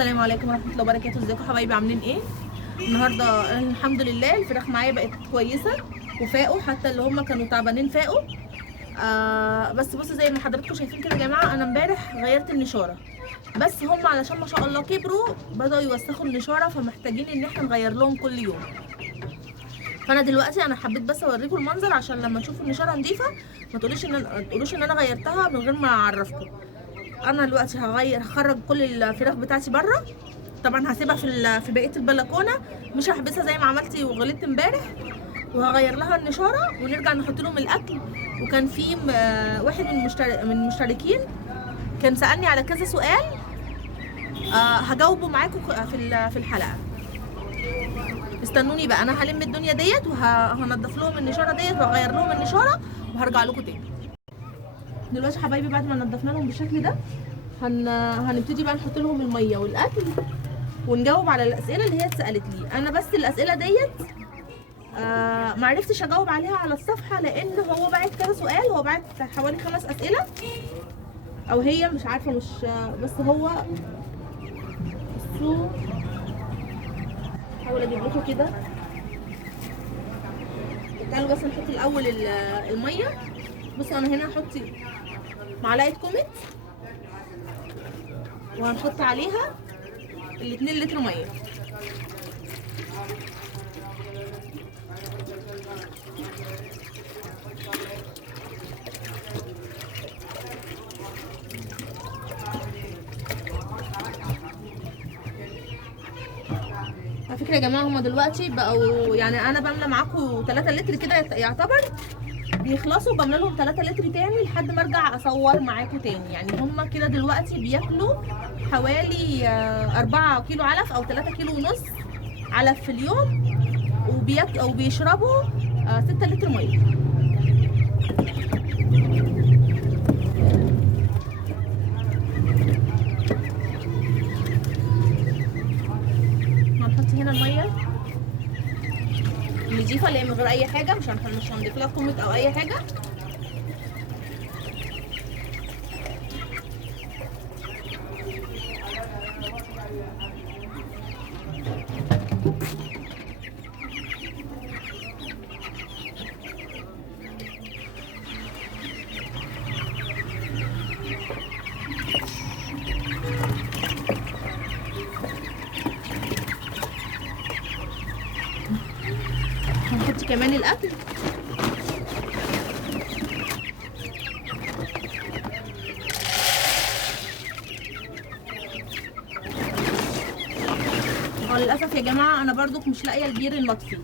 السلام عليكم ورحمه الله وبركاته. ازيكم حبايبي عاملين ايه؟ النهارده الحمد لله الفراخ معايا بقت كويسه وفاقوا، حتى اللي هم كانوا تعبانين فاقوا. بس بصوا زي ما حضراتكم شايفين كده يا جماعه، انا امبارح غيرت النشاره، بس هم علشان ما شاء الله كبروا بدأوا يوسخوا النشاره، فمحتاجين ان احنا نغير لهم كل يوم. فانا دلوقتي انا حبيت بس اوريكم المنظر عشان لما تشوفوا النشاره نظيفه ما تقولوش ان انا غيرتها من غير ما اعرفكم. انا دلوقتي هخرج كل الفراخ بتاعتي بره، طبعا هسيبها في بقيه البلكونه، مش هحبسها زي ما عملتي وغلطت امبارح، وهغير لها النشاره ونرجع نحط لهم الاكل. وكان في واحد من المشتركين كان سالني على كذا سؤال، هجاوبه معاكم في الحلقه. استنوني بقى، انا هلم الدنيا ديت وهنضف لهم النشاره ديت وهغير لهم النشاره وهرجع لكم تاني. دلوقتي حبايبي بعد ما نضفنا لهم بالشكل ده هنبتدي بقى نحط لهم الميه والاكل ونجاوب على الاسئله اللي هي اتسالت لي. انا بس الاسئله ديت معرفتش اجاوب عليها على الصفحه، لان هو بعت كذا سؤال، هو بعت حوالي 5 اسئله او هي مش عارفه، مش بس هو بصوا هحاول اجيب لكم كده. تعالوا بس نحط الاول الميه. بصوا انا هنا هحط معلقه كوميت وهنحط عليها 2 لتر ميه. على فكره يا جماعه هما دلوقتي بقوا، يعني انا بملى معاكم 3 لتر كده يعتبر بيخلصوا، بملى لهم 3 لتر تاني لحد ما ارجع اصور معاكم تاني. يعني هما كده دلوقتي بياكلوا حوالي 4 كيلو علف او 3 كيلو ونص علف في اليوم، وبيشربوا 6 لتر ميه. هنحط هنا الميه نضيفه اللي هي من غير اي حاجه، مش هنضيف لها كوميت او اي حاجه. هنحط كمان الاكل. للاسف يا جماعه انا برضو مش لاقيه الجير المطفي.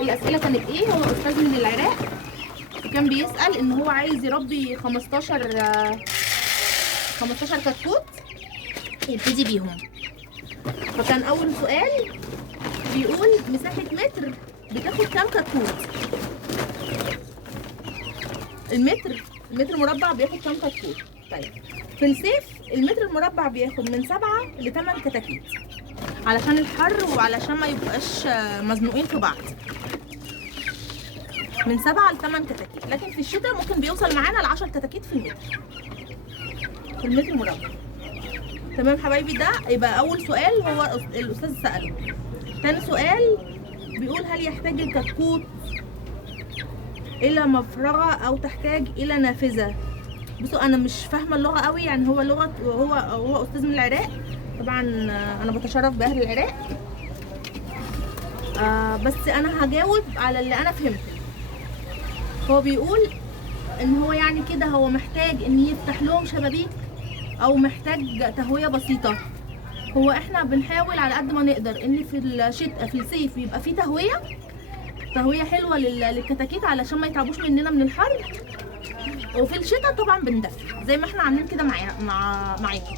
الاسئله كانت ايه؟ هو استاذ من العراق كان بيسال ان هو عايز يربي 15 كتكوت يبتدي بيهم. فكان اول سؤال بيقول مساحه متر بتاخد كام كتكوت؟ المتر مربع بياخد كام كتكوت؟ طيب في الصيف المتر المربع بياخد من 7 ل 8 كتاكيت علشان الحر وعلشان ما يبقاش مزنوقين في بعض، من 7 ل 8 كتاكيت. لكن في الشتاء ممكن بيوصل معانا ل 10 كتاكيت في المتر المربع. تمام حبايبي، ده يبقى اول سؤال هو الاستاذ سأله. تاني سؤال بيقول هل يحتاج الكتكوت الى مفرغة او تحتاج الى نافذة؟ بصوا انا مش فاهمه اللغه قوي، يعني هو لغه، هو استاذ من العراق طبعا، انا بتشرف باهل العراق. بس انا هجاوب على اللي انا فهمته. هو بيقول ان هو يعني كده هو محتاج ان يفتح لهم شبابيك او محتاج تهويه بسيطه. هو احنا بنحاول على قد ما نقدر ان في الشتاء في الصيف يبقى في تهويه حلوه للكتاكيت علشان ما يتعبوش مننا من الحر، وفي الشتاء طبعا بندفي زي ما احنا عاملين كده معاكم.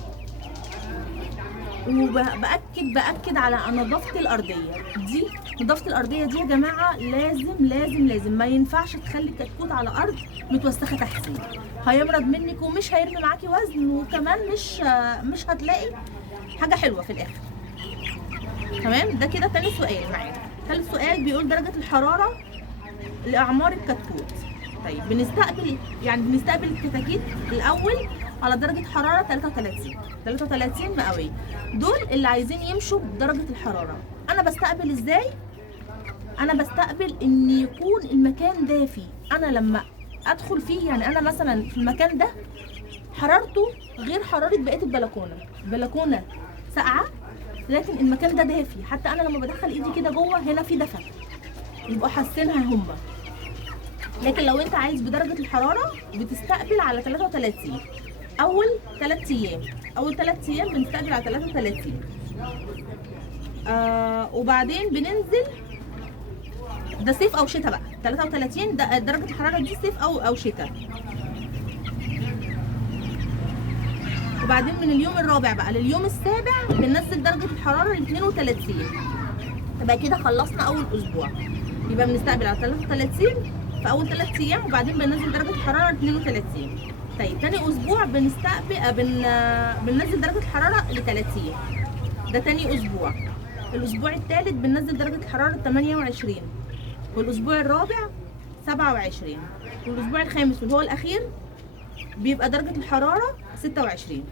وباكد على نظافه الارضيه دي. نظافه الارضيه دي يا جماعه لازم لازم لازم، ما ينفعش تخلي كتكوت على ارض متوسخه تحتيه، هيمرض منك ومش هيرمي معاكي وزن، وكمان مش هتلاقي حاجه حلوه في الاخر. تمام، ده كده تاني سؤال معانا. ثالث سؤال بيقول درجه الحراره لاعمار الكتكوت. طيب بنستقبل الكتاكيت الاول على درجه حراره 33 مئويه. دول اللي عايزين يمشوا بدرجه الحراره. انا بستقبل ازاي؟ انا بستقبل ان يكون المكان دافي. انا لما ادخل فيه، يعني انا مثلا في المكان ده حرارته غير حراره بقيه البلكونه ساقعه، لكن المكان ده دافي. حتى انا لما بدخل ايدي كده جوه هنا في دفى، يبقوا حاسينها هم. لكن لو انت عايز بدرجه الحراره بتستقبل على 33 اول 3 ايام. اول 3 ايام بنستقبل على 33. وبعدين بننزل، ده صيف او شتاء بقى. 33 ده درجه الحراره دي صيف او شتاء. وبعدين من اليوم الرابع بقى لليوم السابع بننزل درجه الحراره ل 32. يبقى كده خلصنا اول اسبوع. يبقى بنستقبل على 33 في اول 3 ايام، وبعدين بننزل درجه الحراره ل 32. طيب تاني اسبوع بننزل درجه الحراره ل 30. ده تاني اسبوع. الاسبوع الثالث بننزل درجه الحراره ل 28، والاسبوع الرابع 27، والاسبوع الخامس واللي هو الاخير بيبقى درجه الحراره 26.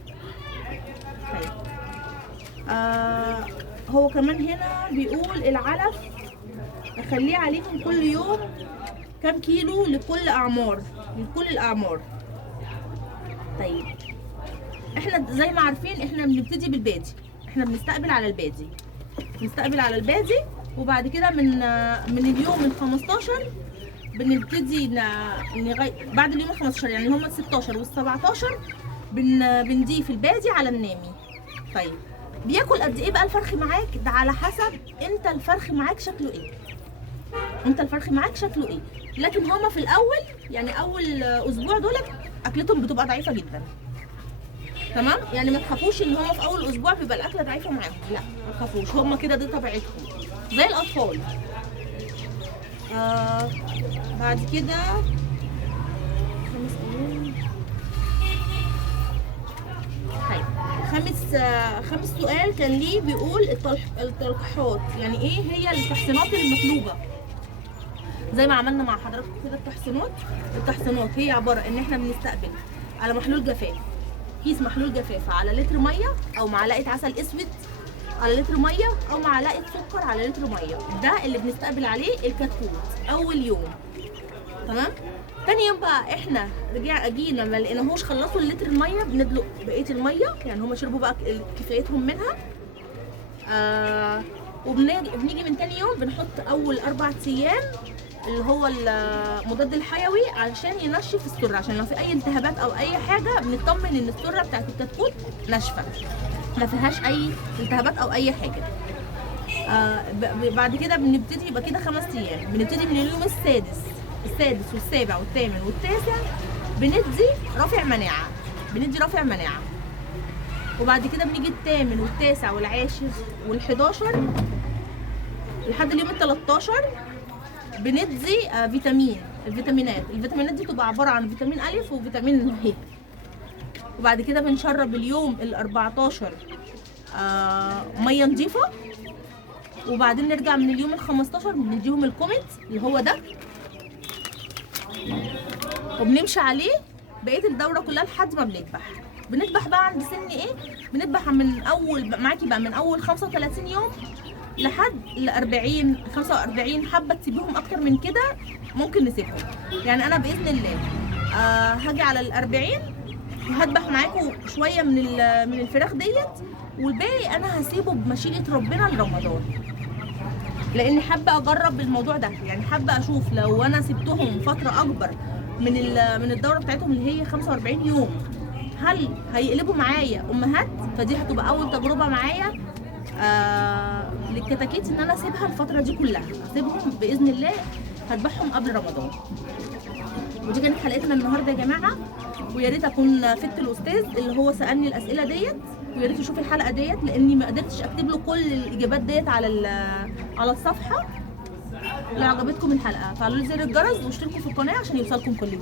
طيب هو كمان هنا بيقول العلف اخليه عليهم كل يوم كام كيلو لكل الاعمار. طيب احنا زي ما عارفين احنا بنبتدي بالبادي، احنا بنستقبل على البادي، وبعد كده من اليوم ال 15 بنبتدي بعد اليوم ال 15 يعني هم ال 16 وال 17 بنضيف البادي على النامي. طيب بياكل قد ايه بقى الفرخ معاك؟ ده على حسب انت الفرخ معاك شكله ايه. لكن هما في الاول يعني اول اسبوع دولت اكلتهم بتبقى ضعيفه جدا. تمام، يعني ما تخافوش ان هما في اول اسبوع بيبقى الاكله ضعيفه معاهم، لا ما تخافوش، هما كده دي طبيعتهم زي الاطفال. بعد كده خامس سؤال كان ليه بيقول التلقيحات، يعني ايه هي التحصينات المطلوبه؟ زي ما عملنا مع حضراتكم كده التحصينات هي عباره ان احنا بنستقبل على محلول جفاف، كيس محلول جفاف على لتر ميه، او معلقه عسل اسود على لتر ميه، او معلقه سكر على لتر ميه. ده اللي بنستقبل عليه الكتكوت اول يوم. تمام، تاني يوم بقى احنا جينا ما لقيناهوش خلصوا اللتر الميه، بندلق بقيه الميه، يعني هم شربوا بقى كفايتهم منها. وبنيجي من تاني يوم بنحط اول 4 ايام اللي هو المضاد الحيوي علشان ينشف السره، عشان لو في اي التهابات او اي حاجه بنطمن ان السره بتاعت الكتكوت ناشفه ما فيهاش اي التهابات او اي حاجه. بعد كده بنبتدي يبقى كده 5 ايام، بنبتدي من اليوم السادس والسابع والثامن والتاسع بندي رافع مناعه. وبعد كده بنيجي الثامن والتاسع والعاشر وال11 لحد اليوم ال13 بندي الفيتامينات دي بتبقى عباره عن فيتامين أ وفيتامين ه. وبعد كده بنشرب اليوم ال14 ميه نظيفه. وبعدين نرجع من اليوم ال15 بنديهم الكوميت اللي هو ده، وبنمشي عليه بقيه الدوره كلها لحد ما بنذبح بقى عند سن ايه؟ بنذبح من اول معاكي بقى من اول 35 يوم لحد ل 45 حبه. تسيبيهم اكتر من كده ممكن نسيبهم، يعني انا باذن الله هاجي على ال 40 وهذبح معاكم شويه من الفراخ ديت، والباقي انا هسيبه بمشيئه ربنا لرمضان، لاني حابه اجرب الموضوع ده. يعني حابه اشوف لو انا سبتهم فتره اكبر من الدوره بتاعتهم اللي هي 45 يوم هل هيقلبوا معايا امهات. فدي هتبقى اول تجربه معايا للكتاكيت ان انا اسيبها الفتره دي كلها، اسيبهم باذن الله هذبحهم قبل رمضان. ودي كانت حلقتنا النهارده يا جماعه، ويا ريت اكون فدت الاستاذ اللي هو سالني الاسئله ديت، ويا ريت يشوف الحلقه ديت لاني ما قدرتش اكتب له كل الاجابات ديت على الصفحه. لو عجبتكم الحلقه فعلوا زر الجرس واشتركوا في القناه عشان يوصلكم كل جديد.